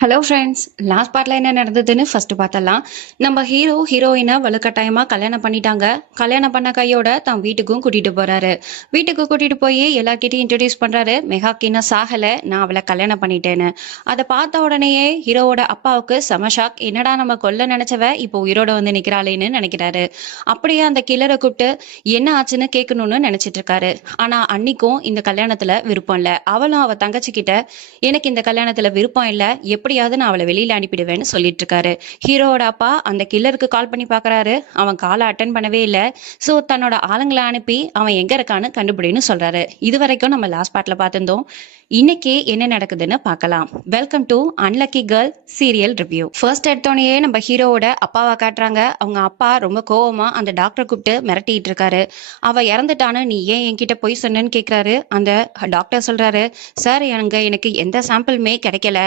Hello friends, last பார்ட்ல என்ன நடந்ததுன்னு ஃபர்ஸ்ட் பார்த்தலாம். நம்ம ஹீரோயினை வலுக்கட்டாயமா கல்யாணம் பண்ணிட்டாங்க. கல்யாணம் பண்ண கையோட தான் வீட்டுக்கும் கூட்டிட்டு போறாரு. வீட்டுக்கு கூட்டிட்டு போய் எல்லார்கிட்டையும் இன்ட்ரடியூஸ் பண்றாரு. மெகாக்கு இன்னும் சாகல, நான் அவளை கல்யாணம் பண்ணிட்டேன்னு. அதை பார்த்த உடனேயே ஹீரோவோட அப்பாவுக்கு செம ஷாக். என்னடா நம்ம கொல்ல நினைச்சவ இப்போ உயிரோட வந்து நிக்கிறாளேன்னு நினைக்கிறாரு. அப்படியே அந்த கில்லரை கூப்பிட்டு என்ன ஆச்சுன்னு கேட்கணும்னு நினைச்சிட்டு இருக்காரு. ஆனா அன்னிக்கும் இந்த கல்யாணத்துல விருப்பம் இல்ல. அவளும் அவ தங்கச்சி கிட்ட எனக்கு இந்த கல்யாணத்துல விருப்பம் இல்ல, எப்படியாவது நான் அவளை வெளியில அனுப்பிடுவேன்னு சொல்லிட்டு இருக்காரு. ஹீரோவோட அப்பா அந்த கில்லருக்கு கால் பண்ணி பாக்குறாரு. அவன் காலை அட்டன் பண்ணவே இல்லை. சோ தன்னோட ஆளுங்களை அனுப்பி அவன் எங்க இருக்கான்னு கண்டுபிடின்னு சொல்றாரு. இது வரைக்கும் நம்ம லாஸ்ட் பார்ட்ல பார்த்திருந்தோம். இன்னைக்கு என்ன நடக்குதுன்னு பார்க்கலாம். Welcome to unlucky girl serial review. First எடுத்தோடனே நம்ம ஹீரோவோட அப்பாவை காட்டுறாங்க. அவங்க அப்பா ரொம்ப கோவமா அந்த டாக்டரை கூப்பிட்டு மிரட்டிட்டு இருக்காரு. அவ இறந்துட்டான்னு நீ ஏன் என்கிட்ட போய் சொன்னேன்னு கேட்கிறாரு. அந்த டாக்டர் சொல்றாரு, சார் எனக்கு எந்த சாம்பிளுமே கிடைக்கல.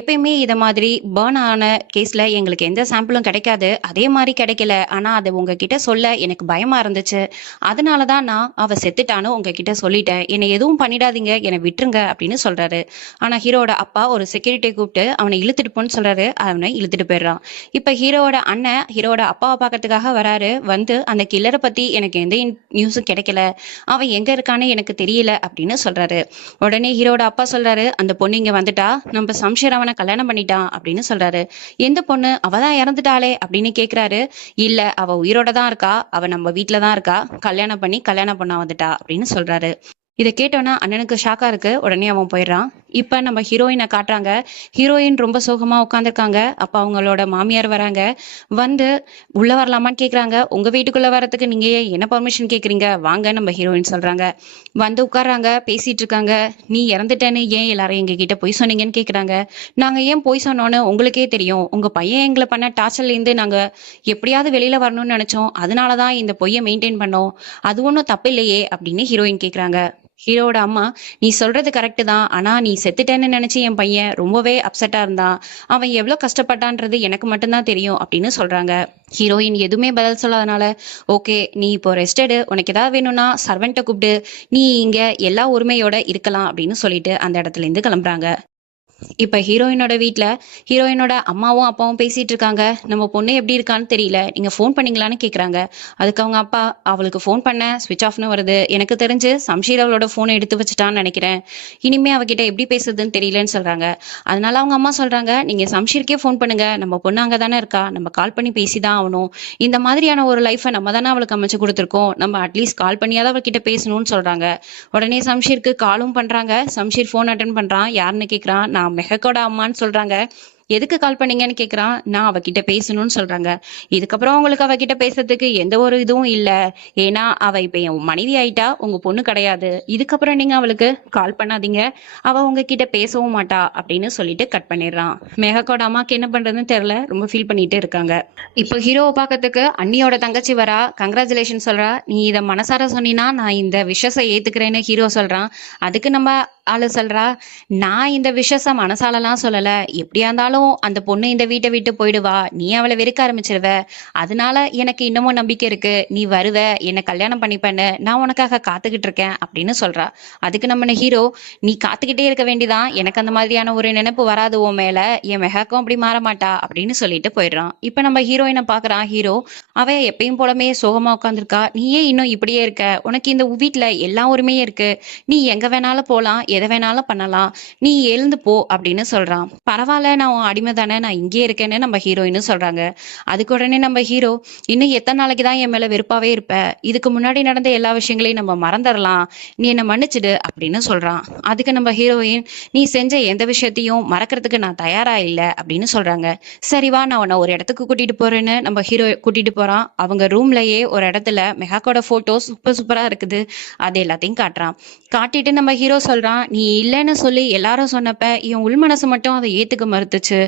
எப்பயுமே இதை மாதிரி பேர்ன் ஆன கேஸ்ல எங்களுக்கு எந்த சாம்பிளும் கிடைக்காது. அதே மாதிரி கிடைக்கல. ஆனா அது உங்ககிட்ட சொல்ல எனக்கு பயமா இருந்துச்சு. அதனாலதான் நான் அவ செத்துட்டான்னு உங்ககிட்ட சொல்லிட்டேன். என்னை எதுவும் பண்ணிடாதீங்க, என்னை விட்டுருங்க அப்படின்னு சொல்றாரு. ஆனா ஹீரோட அப்பா ஒரு செக்யூரிட்டியை கூப்பிட்டு அவனை இழுத்துட்டு போன்னு சொல்றாரு. அவனை இழுத்துட்டு போயிடுறான். இப்ப ஹீரோட அண்ணன் ஹீரோட அப்பாவை பார்க்கறதுக்காக வராரு. வந்து அந்த கில்லரை பத்தி எனக்கு எந்த நியூஸும் கிடைக்கல, அவன் எங்க இருக்கான்னு எனக்கு தெரியல அப்படின்னு சொல்றாரு. உடனே ஹீரோட அப்பா சொல்றாரு, அந்த பொண்ணு இங்க வந்துட்டா, நம்ம சம்ஷர் அவனை கல்யாணம் பண்ணிட்டான் அப்படின்னு சொல்றாரு. எந்த பொண்ணு? அவதான் இறந்துட்டாளே அப்படின்னு கேக்குறாரு. இல்ல, அவ உயிரோட தான் இருக்கா, அவ நம்ம வீட்டுல தான் இருக்கா, கல்யாணம் பண்ணி கல்யாணம் பண்ண வந்துட்டா அப்படின்னு சொல்றாரு. இதை கேட்டோன்னா அண்ணனுக்கு ஷாக்கா இருக்கு. உடனே அவன் போயிடுறான். இப்ப நம்ம ஹீரோயினை காட்டுறாங்க. ஹீரோயின் ரொம்ப சோகமா உட்காந்துருக்காங்க. அப்ப அவங்களோட மாமியார் வராங்க. வந்து உள்ள வரலாமான்னு கேக்குறாங்க. உங்க வீட்டுக்குள்ள வரதுக்கு நீங்க என்ன பர்மிஷன் கேக்குறீங்க, வாங்க நம்ம ஹீரோயின் சொல்றாங்க. வந்து உட்கார்றாங்க, பேசிட்டு இருக்காங்க. நீ இறந்துட்டேன்னு ஏன் எல்லாரும் எங்க கிட்ட பொய் சொன்னீங்கன்னு கேக்குறாங்க. நாங்க ஏன் பொய் சொன்னோன்னு உங்களுக்கே தெரியும். உங்க பையன் எங்களை பண்ண டார்ச்சர்ல இருந்து நாங்க எப்படியாவது வெளியில வரணும்னு நினைச்சோம். அதனாலதான் இந்த பொய்யை மெயின்டைன் பண்ணோம். அது ஒன்றும் தப்பு இல்லையே அப்படின்னு ஹீரோயின் கேக்குறாங்க. ஹீரோட அம்மா, நீ சொல்றது கரெக்டு தான், ஆனா நீ செத்துட்டேன்னு நினைச்சு என் பையன் ரொம்பவே அப்செட்டா இருந்தான். அவன் எவ்வளவு கஷ்டப்பட்டான்றது எனக்கு மட்டும்தான் தெரியும் அப்படின்னு சொல்றாங்க. ஹீரோயின் எதுவுமே பதில் சொல்லாதனால, ஓகே நீ இப்போ ரெஸ்ட் எடு, உனக்கு ஏதாவது வேணும்னா சர்வெண்ட்டை கூப்பிடு, நீ இங்க எல்லா உரிமையோட இருக்கலாம் அப்படின்னு சொல்லிட்டு அந்த இடத்துல இருந்து கிளம்புறாங்க. இப்ப ஹீரோயினோட வீட்டுல ஹீரோயினோட அம்மாவும் அப்பாவும் பேசிட்டு இருக்காங்க. நம்ம பொண்ணு எப்படி இருக்கான்னு தெரியல, நீங்க ஃபோன் பண்ணீங்களான்னு கேக்குறாங்க. அதுக்கு அவங்க அப்பா, அவளுக்கு ஃபோன் பண்ண ஸ்விட்ச் ஆஃப்னு வருது, எனக்கு தெரிஞ்சு சம்ஷீர் அவளோட போனை எடுத்து வச்சுட்டான்னு நினைக்கிறேன், இனிமே அவகிட்ட எப்படி பேசுறதுன்னு தெரியலன்னு சொல்றாங்க. அதனால அவங்க அம்மா சொல்றாங்க, நீங்க சம்ஷீருக்கே ஃபோன் பண்ணுங்க, நம்ம பொண்ணு அங்கதானே இருக்கா, நம்ம கால் பண்ணி பேசிதான் ஆகணும். இந்த மாதிரியான ஒரு லைஃபை நம்ம தானே அவளுக்கு அமைச்சு கொடுத்துருக்கோம், நம்ம அட்லீஸ்ட் கால் பண்ணியாவது அவகிட்ட பேசணும்னு சொல்றாங்க. உடனே சம்ஷீருக்கு காலும் பண்றாங்க. சம்ஷீர் ஃபோன் அட்டன் பண்றான். யாருன்னு கேக்குறான். நான் மெஹக்கோட அம்மான்னு சொல்றாங்க. எதுக்கு கால் பண்ணீங்கன்னு கேக்குறான். நான் அவகிட்ட பேசணும்னு சொல்றாங்க. இதுக்கப்புறம் உங்களுக்கு அவகிட்ட பேசுறதுக்கு எந்த ஒரு இதுவும் இல்ல, ஏன்னா அவ இப்ப என் மனைவி ஆயிட்டா, உங்க பொண்ணு கிடையாது. இதுக்கப்புறம் நீங்க அவளுக்கு கால் பண்ணாதீங்க, அவ உங்ககிட்ட பேசவும் மாட்டா அப்படின்னு சொல்லிட்டு கட் பண்ணிடுறான். மெஹக்கோட அம்மாக்கு என்ன பண்றதுன்னு தெரியல, ரொம்ப ஃபீல் பண்ணிட்டு இருக்காங்க. இப்போ ஹீரோவை பார்க்கறதுக்கு அண்ணியோட தங்கச்சி வரா. கங்க்ராச்சுலேஷன் சொல்றா. நீ இதை மனசார சொன்னீன்னா நான் இந்த விஷயத்தை ஏத்துக்கிறேன்னு ஹீரோ சொல்றான். அதுக்கு நம்ம ஆளு சொல்றா, நான் இந்த விஷயத்த மனசாலலாம் சொல்லல, எப்படியா இருந்தாலும் அந்த பொண்ணு இந்த வீட்டை விட்டு போயிடுவா, நீ அவளை வெறுக்க ஆரம்பிச்சிருவ, அதனால எனக்கு இன்னமும் நம்பிக்கை இருக்கு, நீ வருவ, என்ன கல்யாணம் பண்ணிப்பேன்னு நான் உனக்காக காத்துக்கிட்டு இருக்கேன் அப்படின்னு சொல்றா. அதுக்கு நம்ம ஹீரோ, நீ காத்துக்கிட்டே இருக்க வேண்டிதான், எனக்கு அந்த மாதிரியான ஒரு நினைப்பு வராது உன் மேல, என் மெஹாக்கும் அப்படி மாற மாட்டா அப்படின்னு சொல்லிட்டு போயிடுறான். இப்ப நம்ம ஹீரோயினை பாக்குறான். ஹீரோ, அவ எப்பயும் போலமே சோகமா உட்காந்துருக்கா. நீ ஏன் இன்னும் இப்படியே இருக்க, உனக்கு இந்த வீட்டுல எல்லா உரிமையும் இருக்கு, நீ எங்க வேணாலும் போலாம், எதை வேணாலும் பண்ணலாம், நீ எழுந்து போ அப்படின்னு சொல்றான். பரவாயில்ல, நான் உன் அடிமை தானே, நான் இங்கே இருக்கேன்னு நம்ம ஹீரோயின்னு சொல்றாங்க. அதுக்கு உடனே நம்ம ஹீரோ, இன்னும் எத்தனை நாளைக்கு தான் என் மேல வெறுப்பாவே இருப்ப, இதுக்கு முன்னாடி நடந்த எல்லா விஷயங்களையும் நம்ம மறந்துடலாம், நீ என்ன மன்னிச்சிடு அப்படின்னு சொல்றான். அதுக்கு நம்ம ஹீரோயின், நீ செஞ்ச எந்த விஷயத்தையும் மறக்கிறதுக்கு நான் தயாரா இல்லை அப்படின்னு சொல்றாங்க. சரிவா, நான் உன்னை ஒரு இடத்துக்கு கூட்டிட்டு போறேன்னு நம்ம ஹீரோ கூட்டிட்டு போறான். அவங்க ரூம்லயே ஒரு இடத்துல மெஹாக்கோட போட்டோ சூப்பர் சூப்பரா இருக்குது. அது எல்லாத்தையும் காட்டுறான். காட்டிட்டு நம்ம ஹீரோ சொல்றான், நீ இல்லைன்னு சொல்லி எல்லாரும் சொன்னப்ப என் உள் மனசு மட்டும் அதை ஏத்துக்க மறுத்துச்சு.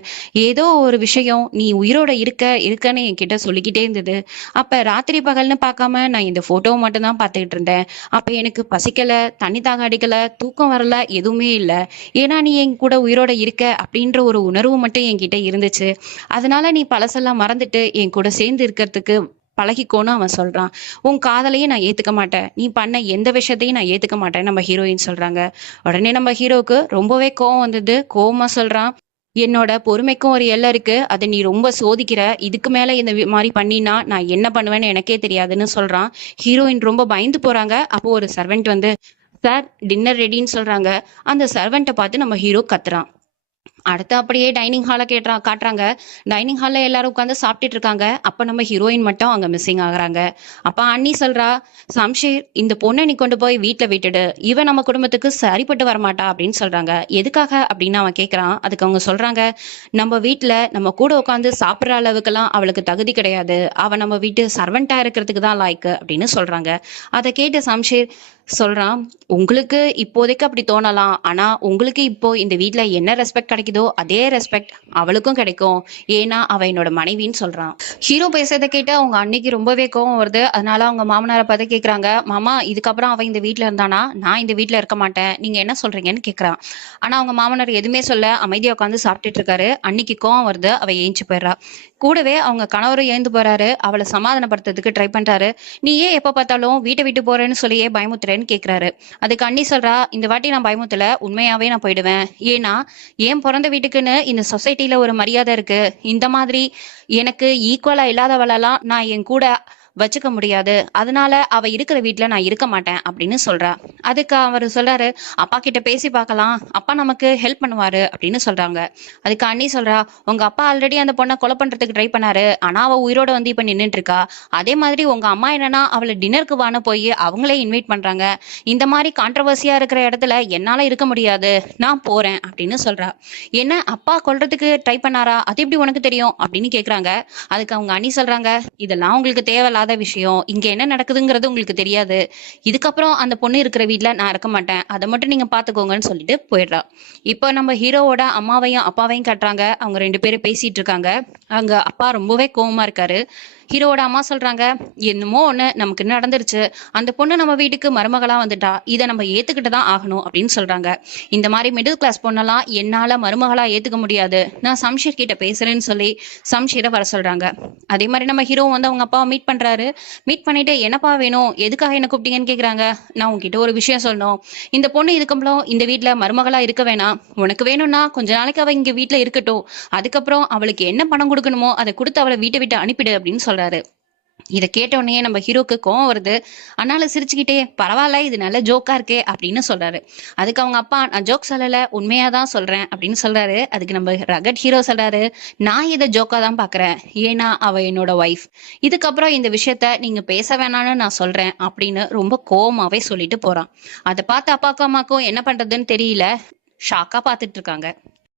ஏதோ ஒரு விஷயம் நீ உயிரோட இருக்கன்னு என்கிட்ட சொல்லிக்கிட்டே இருந்தது. அப்ப ராத்திரி பகல்னு பார்க்காம நான் இந்த போட்டோவை மட்டும் தான் பார்த்துக்கிட்டு இருந்தேன். அப்ப எனக்கு பசிக்கல, தண்ணி தாக அடிக்கல, தூக்கம் வரல, எதுவுமே இல்லை. ஏன்னா நீ என் கூட உயிரோட இருக்க அப்படின்ற ஒரு உணர்வு மட்டும் என்கிட்ட இருந்துச்சு. அதனால நீ பழசெல்லாம் மறந்துட்டு என் கூட சேர்ந்து இருக்கிறதுக்கு பழகிக்கோன்னு அவன் சொல்றான். உன் காதலையும் நான் ஏத்துக்க மாட்டேன், நீ பண்ண எந்த விஷயத்தையும் நான் ஏத்துக்க மாட்டேன் நம்ம ஹீரோயின் சொல்றாங்க. உடனே நம்ம ஹீரோக்கு ரொம்பவே கோவம் வந்தது. கோவமா சொல்றான், என்னோட பொறுமைக்கும் ஒரு எல்லை இருக்கு. அதை நீ ரொம்ப சோதிக்கிற. இதுக்கு மேல இந்த மாதிரி பண்ணினா நான் என்ன பண்ணுவேன்னு எனக்கே தெரியாதுன்னு சொல்றான். ஹீரோயின் ரொம்ப பயந்து போறாங்க. அப்போ ஒரு சர்வெண்ட் வந்து, சார் டின்னர் ரெடின்னு சொல்றாங்க. அந்த சர்வெண்ட்டை பார்த்து நம்ம ஹீரோ கத்துறான். அடுத்து அப்படியே டைனிங் ஹாலை காட்டுறாங்க. டைனிங் ஹால்ல எல்லாரும் உட்காந்து சாப்பிட்டுட்டு இருக்காங்க. அப்ப நம்ம ஹீரோயின் மட்டும் அங்க மிஸ்ஸிங் ஆகுறாங்க. அப்ப அண்ணி சொல்றா, சம்ஷீர் இந்த பொண்ணை நீ கொண்டு போய் வீட்டுல விட்டுடு, இவன் நம்ம குடும்பத்துக்கு சரிப்பட்டு வரமாட்டா அப்படின்னு சொல்றாங்க. எதுக்காக அப்படின்னு அவன் கேக்குறான். அதுக்கு அவங்க சொல்றாங்க, நம்ம வீட்டுல நம்ம கூட உட்காந்து சாப்பிடுற அளவுக்கெல்லாம் அவளுக்கு தகுதி கிடையாது, அவன் நம்ம வீட்டு சர்வெண்டா இருக்கிறதுக்கு தான் லாய்க்கு அப்படின்னு சொல்றாங்க. அதை கேட்டு சம்ஷீர் சொல்றான், உங்களுக்கு இப்போதைக்கு அப்படி தோணலாம், ஆனா உங்களுக்கு இப்போ இந்த வீட்ல என்ன ரெஸ்பெக்ட் கிடைக்குதோ அதே ரெஸ்பெக்ட் அவளுக்கும் கிடைக்கும், ஏன்னா அவ என்னோட மனைவின்னு சொல்றான். ஹீரோ பேசுறதை கேட்டு அவங்க அன்னைக்கு ரொம்பவே கோவம் வருது. அதனால அவங்க மாமனாரை பார்த்து கேக்குறாங்க, மாமா இதுக்கப்புறம் அவ இந்த வீட்ல இருந்தானா நான் இந்த வீட்ல இருக்க மாட்டேன், நீங்க என்ன சொல்றீங்கன்னு கேக்குறான். ஆனா அவங்க மாமனார் எதுவுமே சொல்ல அமைதியா உட்காந்து சாப்பிட்டுட்டு இருக்காரு. அன்னைக்கு கோவம் வருது, அவ ஏஞ்சி போயிடுறா. கூடவே அவங்க கணவரும் ஏந்து போறாரு. அவளை சமாதானப்படுத்துறதுக்கு ட்ரை பண்றாரு. நீ ஏன் எப்ப பார்த்தாலும் வீட்டை விட்டு போறேன்னு சொல்லியே பயமுத்துறேன்னு கேக்குறாரு. அதுக்கு அண்ணி சொல்றா, இந்த வாட்டி நான் பயமுத்துல, உண்மையாவே நான் போயிடுவேன், ஏன்னா ஏன் பிறந்த வீட்டுக்குன்னு இந்த சொசைட்டில ஒரு மரியாதை இருக்கு, இந்த மாதிரி எனக்கு ஈக்குவலா இல்லாதவளெல்லாம் நான் என் கூட வச்சுக்க முடியாது, அதனால அவ இருக்கிற வீட்டுல நான் இருக்க மாட்டேன் அப்படின்னு சொல்றா. அதுக்கு அவர் சொல்றாரு, அப்பா கிட்ட பேசி பார்க்கலாம், அப்பா நமக்கு ஹெல்ப் பண்ணுவாரு அப்படின்னு சொல்றாங்க. அதுக்கு அண்ணி சொல்றா, உங்க அப்பா ஆல்ரெடி அந்த பொண்ணை கொலை பண்றதுக்கு ட்ரை பண்ணாரு, ஆனா அவ உயிரோட வந்து இப்ப நின்னுட்டு இருக்கா, அதே மாதிரி உங்க அம்மா என்னன்னா அவளை டின்னருக்கு வான போய் அவங்களே இன்வைட் பண்றாங்க, இந்த மாதிரி கான்ட்ரவர்சியா இருக்கிற இடத்துல என்னால இருக்க முடியாது, நான் போறேன் அப்படின்னு சொல்றா. என்ன அப்பா கொல்றதுக்கு ட்ரை பண்ணாரா, அது எப்படி உனக்கு தெரியும் அப்படின்னு கேக்குறாங்க. அதுக்கு அவங்க அண்ணி சொல்றாங்க, இதெல்லாம் உங்களுக்கு தேவையில்லாத விஷயம், இங்க என்ன நடக்குதுங்கிறது உங்களுக்கு தெரியாது, இதுக்கப்புறம் அந்த பொண்ணு இருக்கிற வீட்ல நான் இருக்க மாட்டேன், அதை மட்டும் நீங்க பாத்துக்கோங்கன்னு சொல்லிட்டு போயிடுறா. இப்போ நம்ம ஹீரோவோட அம்மாவையும் அப்பாவையும் கட்டுறாங்க. அவங்க 2 பேரும் பேசிட்டு இருக்காங்க. அங்க அப்பா ரொம்பவே கோவமா இருக்காரு. ஹீரோவோட அம்மா சொல்றாங்க, என்னமோ ஒண்ணு நமக்கு நடந்துருச்சு, அந்த பொண்ணு நம்ம வீட்டுக்கு மருமகளா வந்துட்டா, இதை நம்ம ஏத்துக்கிட்டு தான் ஆகணும் அப்படின்னு சொல்றாங்க. இந்த மாதிரி மிடில் கிளாஸ் பொண்ணெல்லாம் என்னால மருமகளா ஏத்துக்க முடியாது, நான் சம்ஷீர் கிட்ட பேசுறேன்னு சொல்லி சம்ஷீரை வர சொல்றாங்க. அதே மாதிரி நம்ம ஹீரோ வந்து அவங்க அப்பாவை மீட் பண்றாரு. மீட் பண்ணிட்டு, என்னப்பா வேணும், எதுக்காக என்ன கூப்பிட்டீங்கன்னு கேக்குறாங்க. நான் உங்ககிட்ட ஒரு விஷயம் சொல்லணும், இந்த பொண்ணு இதுக்கப்புறம் இந்த வீட்டுல மருமகளா இருக்க வேணாம், உனக்கு வேணும்னா கொஞ்ச நாளைக்கு அவ இங்க வீட்டுல இருக்கட்டும், அதுக்கப்புறம் அவளுக்கு என்ன பணம் கொடுக்கணுமோ அதை கொடுத்து அவளை வீட்டை விட்டு அனுப்பிடு அப்படின்னு சொல்றாரு. இதை கேட்ட உடனே நம்ம ஹீரோக்கு கோவம் வருது. ஆனாலும் சிரிச்சுக்கிட்டே, பரவாயில்ல இது நல்ல ஜோக்கா இருக்கே அப்படின்னு சொல்றாரு. அதுக்கு அவங்க அப்பா, நான் ஜோக் சொல்லல, உண்மையாதான் சொல்றேன் அப்படின்னு சொல்றாரு. அதுக்கு நம்ம ரகட் ஹீரோ சொல்றாரு, நான் இதை ஜோக்கா தான் பாக்குறேன், ஏன்னா அவ என்னோட ஒய்ஃப், இதுக்கப்புறம் இந்த விஷயத்த நீங்க பேச வேணாம்னு நான் சொல்றேன் அப்படின்னு ரொம்ப கோவமாவே சொல்லிட்டு போறான். அதை பார்த்து அப்பாக்கும் அம்மாக்கும் என்ன பண்றதுன்னு தெரியல, ஷாக்கா பாத்துட்டு இருக்காங்க.